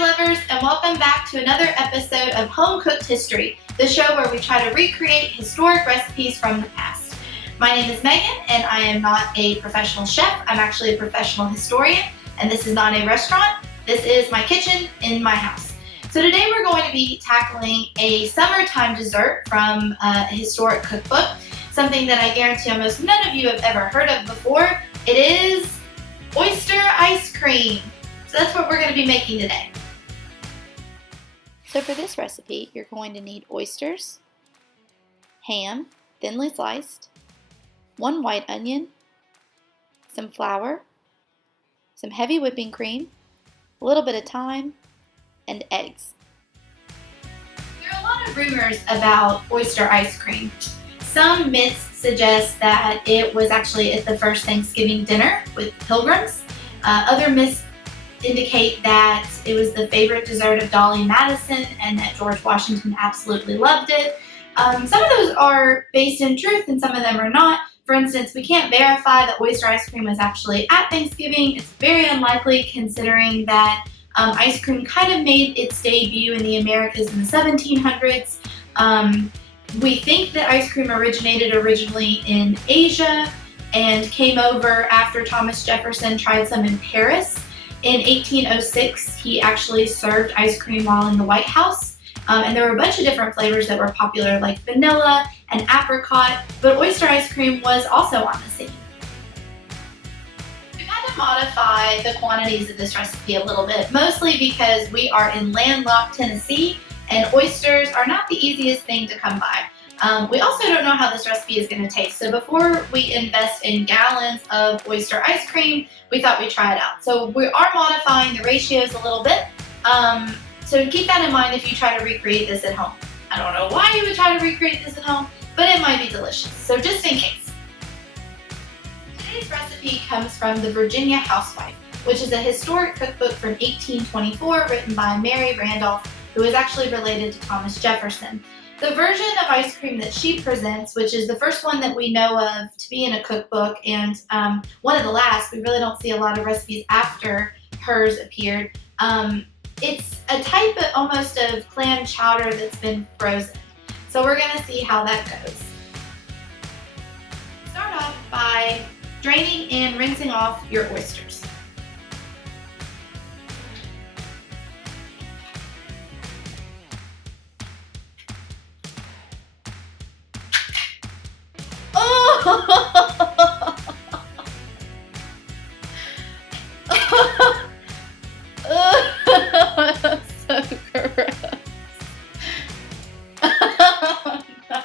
lovers, and welcome back to another episode of Homecooked History, the show where we try to recreate historic recipes from the past. My name is Megan, and I am not a professional chef. I'm actually a professional historian, and this is not a restaurant. This is my kitchen in my house. So today we're going to be tackling a summertime dessert from a historic cookbook, something that I guarantee almost none of you have ever heard of before. It is oyster ice cream. So that's what we're going to be making today. So for this recipe, you're going to need oysters, ham, thinly sliced, 1 white onion, some flour, some heavy whipping cream, a little bit of thyme, and eggs. There are a lot of rumors about oyster ice cream. Some myths suggest that it was actually at the first Thanksgiving dinner with pilgrims. Other myths indicate that it was the favorite dessert of Dolly Madison and that George Washington absolutely loved it. Some of those are based in truth and some of them are not. For instance, we can't verify that oyster ice cream was actually at Thanksgiving. It's very unlikely considering that ice cream kind of made its debut in the Americas in the 1700s. We think that ice cream originated originally in Asia and came over after Thomas Jefferson tried some in Paris. In 1806, he actually served ice cream while in the White House, and there were a bunch of different flavors that were popular, like vanilla and apricot, but oyster ice cream was also on the scene. We've had to modify the quantities of this recipe a little bit, mostly because we are in landlocked Tennessee, and oysters are not the easiest thing to come by. We also don't know how this recipe is going to taste, so before we invest in gallons of oyster ice cream, we thought we'd try it out. So we are modifying the ratios a little bit, so keep that in mind if you try to recreate this at home. I don't know why you would try to recreate this at home, but it might be delicious, so just in case. Today's recipe comes from the Virginia Housewife, which is a historic cookbook from 1824 written by Mary Randolph, who is actually related to Thomas Jefferson. The version of ice cream that she presents, which is the first one that we know of to be in a cookbook and one of the last, we really don't see a lot of recipes after hers appeared. It's a type of, almost of clam chowder that's been frozen. So we're going to see how that goes. Start off by draining and rinsing off your oysters. So gross. Oh, no.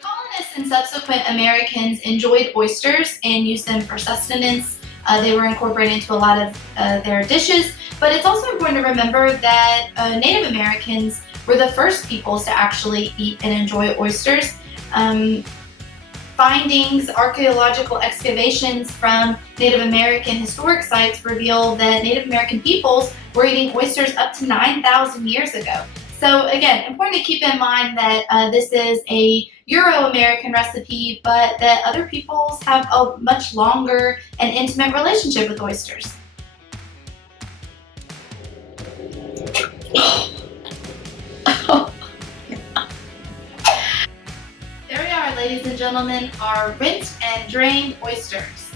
Colonists and subsequent Americans enjoyed oysters and used them for sustenance. They were incorporated into a lot of their dishes, but it's also important to remember that Native Americans were the first peoples to actually eat and enjoy oysters. Findings, archaeological excavations from Native American historic sites reveal that Native American peoples were eating oysters up to 9,000 years ago. So again, important to keep in mind that this is a Euro-American recipe, but that other peoples have a much longer and intimate relationship with oysters. There we are, ladies and gentlemen, our rinsed and drained oysters.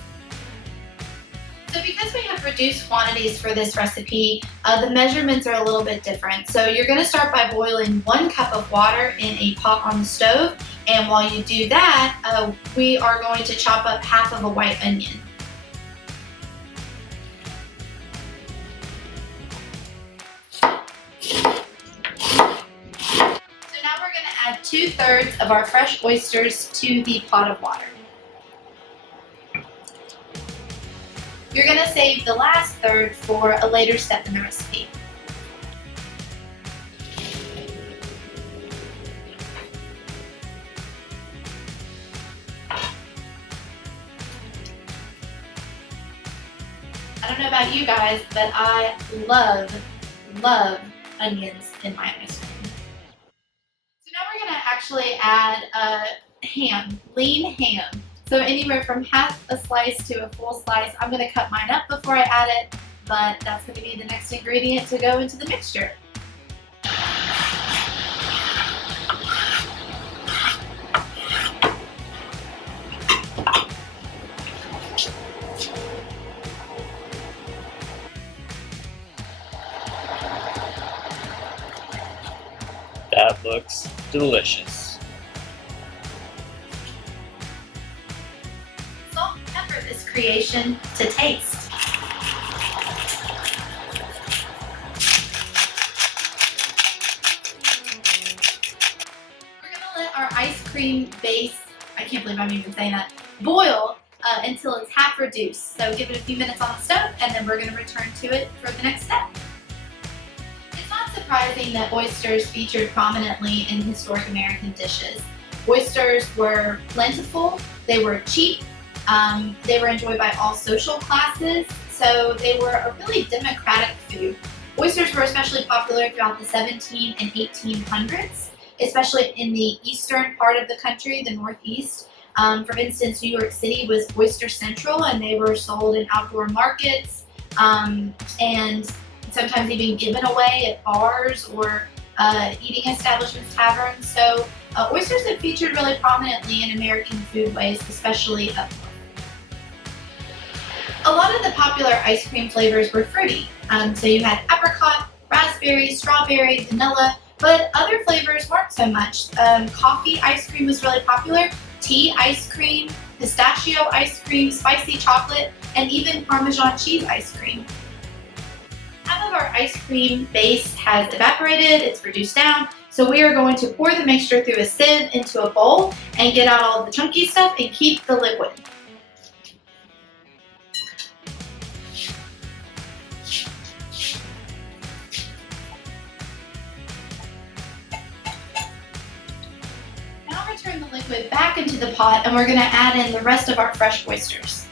So because we have reduced quantities for this recipe, the measurements are a little bit different. So you're going to start by boiling 1 cup of water in a pot on the stove, and while you do that, we are going to chop up half of a white onion. Add 2/3 of our fresh oysters to the pot of water. You're going to save the last third for a later step in the recipe. I don't know about you guys, but I love onions in my ice cream. So now we're going to actually add ham, lean ham. So anywhere from half a slice to a full slice. I'm going to cut mine up before I add it, but that's going to be the next ingredient to go into the mixture. That looks delicious. Salt and pepper this creation to taste. We're going to let our ice cream base, I can't believe I'm even saying that, boil until it's half reduced. So give it a few minutes on the stove and then we're going to return to it for the next step. It's not surprising that oysters featured prominently in historic American dishes. Oysters were plentiful, they were cheap, they were enjoyed by all social classes, so they were a really democratic food. Oysters were especially popular throughout the 17 and 1800s, especially in the eastern part of the country, the Northeast. For instance, New York City was oyster central and they were sold in outdoor markets and sometimes even given away at bars or eating establishments, taverns. So oysters have featured really prominently in American foodways, especially up north. A lot of the popular ice cream flavors were fruity. So you had apricot, raspberry, strawberry, vanilla, but other flavors weren't so much. Coffee ice cream was really popular, tea ice cream, pistachio ice cream, spicy chocolate, and even Parmesan cheese ice cream. Half of our ice cream base has evaporated, it's reduced down, so we are going to pour the mixture through a sieve into a bowl and get out all of the chunky stuff and keep the liquid. Now return the liquid back into the pot and we're going to add in the rest of our fresh oysters.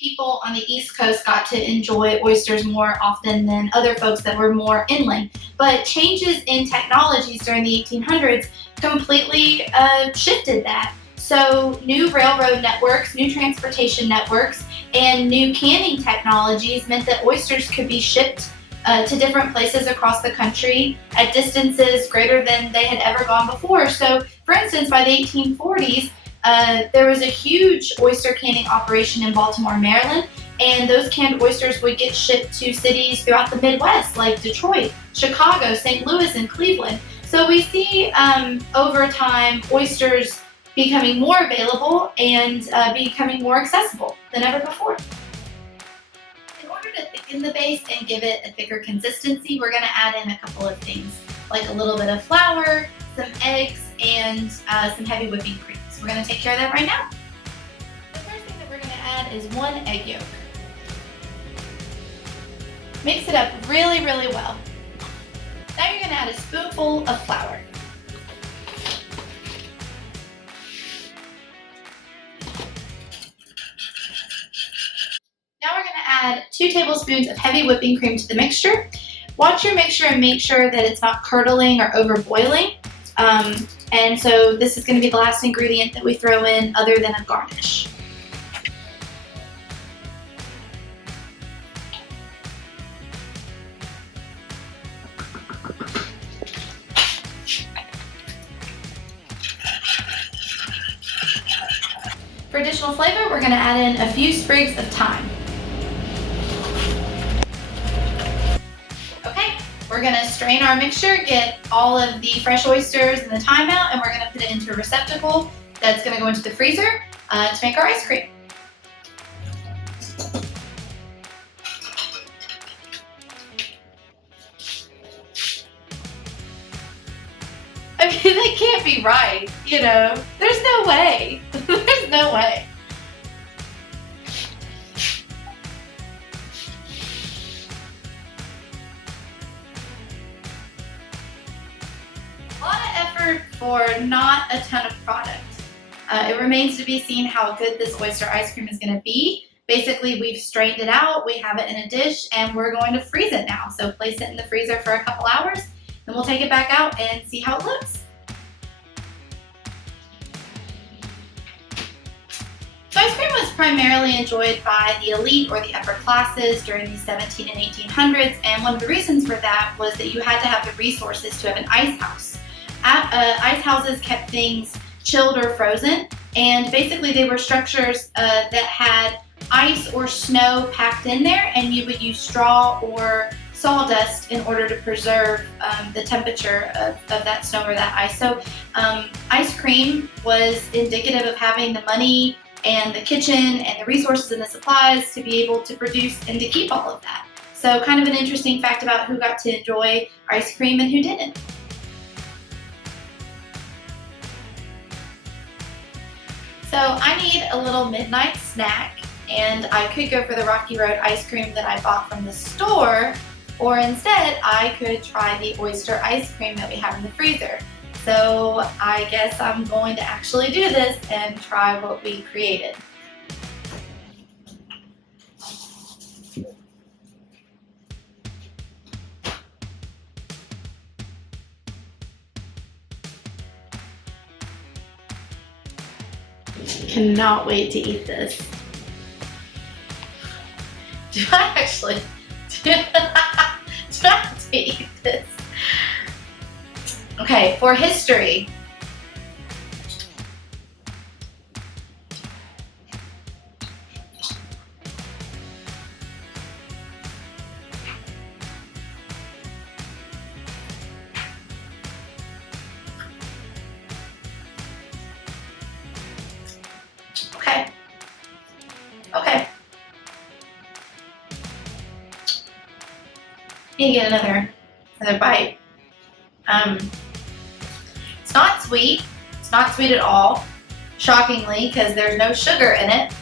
People on the East Coast got to enjoy oysters more often than other folks that were more inland. But changes in technologies during the 1800s completely shifted that. So new railroad networks, new transportation networks, and new canning technologies meant that oysters could be shipped to different places across the country at distances greater than they had ever gone before. So for instance, by the 1840s, there was a huge oyster canning operation in Baltimore, Maryland, and those canned oysters would get shipped to cities throughout the Midwest like Detroit, Chicago, St. Louis, and Cleveland. So we see over time oysters becoming more available and becoming more accessible than ever before. In order to thicken the base and give it a thicker consistency, we're going to add in a couple of things like a little bit of flour, some eggs, and some heavy whipping cream. We're going to take care of that right now. The first thing that we're going to add is 1 egg yolk. Mix it up really, really well. Now you're going to add a spoonful of flour. Now we're going to add 2 tablespoons of heavy whipping cream to the mixture. Watch your mixture and make sure that it's not curdling or over boiling. And so this is going to be the last ingredient that we throw in other than a garnish. For additional flavor, we're going to add in a few sprigs of thyme. We're going to strain our mixture, get all of the fresh oysters and the thyme out, and we're going to put it into a receptacle that's going to go into the freezer to make our ice cream. I mean, that can't be right, you know? There's no way. There's no way. For not a ton of product. It remains to be seen how good this oyster ice cream is going to be. basically we've strained it out, we have it in a dish, and we're going to freeze it now. So place it in the freezer for a couple hours, then we'll take it back out and see how it looks. So ice cream was primarily enjoyed by the elite or the upper classes during the 17 and 1800s, and one of the reasons for that was that you had to have the resources to have an ice house. Ice houses kept things chilled or frozen, and basically they were structures that had ice or snow packed in there, and you would use straw or sawdust in order to preserve the temperature of that snow or that ice. So ice cream was indicative of having the money and the kitchen and the resources and the supplies to be able to produce and to keep all of that. So kind of an interesting fact about who got to enjoy ice cream and who didn't. So I need a little midnight snack, and I could go for the Rocky Road ice cream that I bought from the store, or instead I could try the Oyster ice cream that we have in the freezer. So I guess I'm going to actually do this and try what we created. Cannot wait to eat this. Do I actually do I have to eat this? Okay, for history. Okay. Need to get another bite. It's not sweet. It's not sweet at all, shockingly, because there's no sugar in it.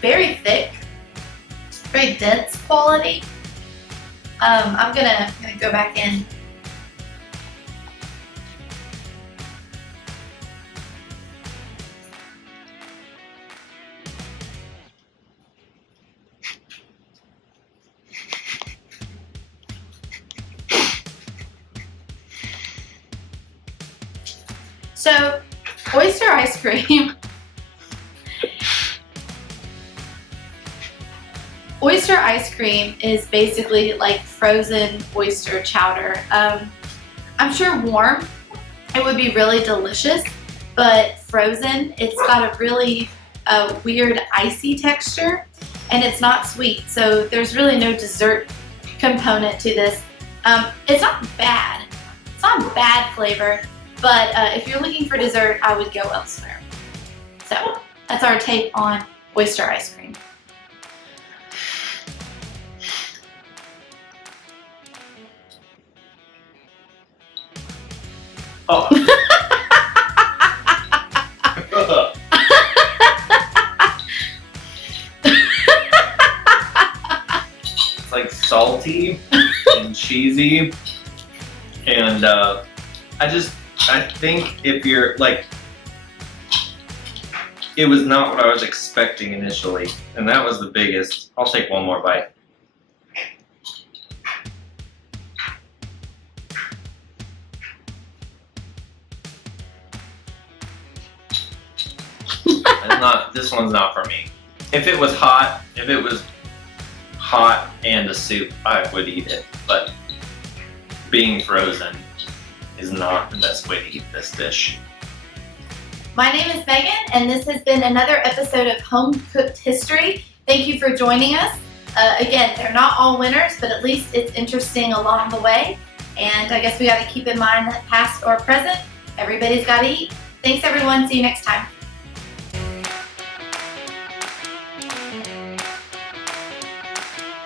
Very thick, very dense quality. I'm gonna go back in. So, oyster ice cream. Oyster ice cream is basically like frozen oyster chowder. I'm sure warm, it would be really delicious, but frozen, it's got a really weird icy texture, and it's not sweet. So there's really no dessert component to this. It's not bad. It's not bad flavor. But if you're looking for dessert, I would go elsewhere. So that's our take on oyster ice cream. Oh. It's like salty and cheesy, and I think if you're like, it was not what I was expecting initially, and that was the biggest. I'll take one more bite. This one's not for me. If it was hot and a soup, I would eat it, but being frozen is not the best way to eat this dish. My name is Megan, and this has been another episode of Homecooked History. Thank you for joining us. Again, they're not all winners, but at least it's interesting along the way. And I guess we got to keep in mind that past or present, everybody's got to eat. Thanks everyone, see you next time.